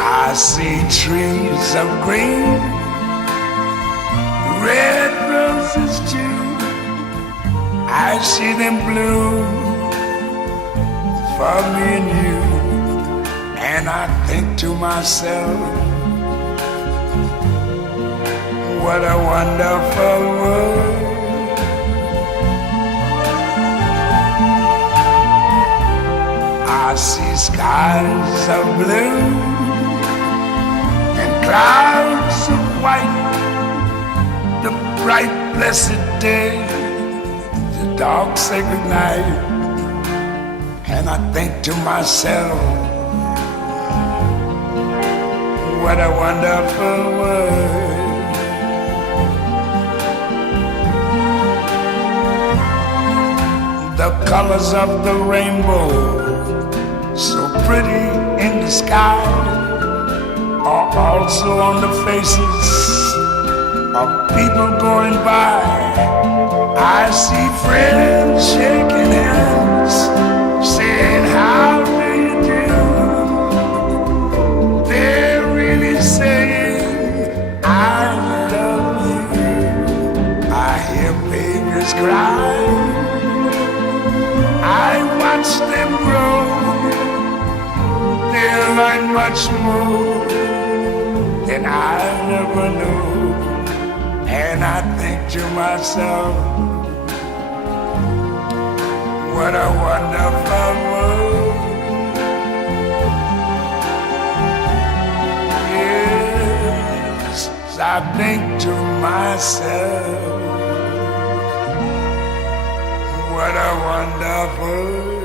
I see trees of green, red roses too. I see them bloom for me and you. And I think to myself, what a wonderful world. I see skies of blue and clouds of white, the bright blessed day, the dark sacred night. And I think to myself, what a wonderful world. The colors of the rainbow, so pretty in the sky, are also on the faces of people going by. I see friends shaking hands, saying, how do you do? They're really saying, I love you. I hear babies cry, I watch them grow. They'll learn much more than I never knew. And I think to myself, what a wonderful world. Yes, I think to myself, what a wonderful world.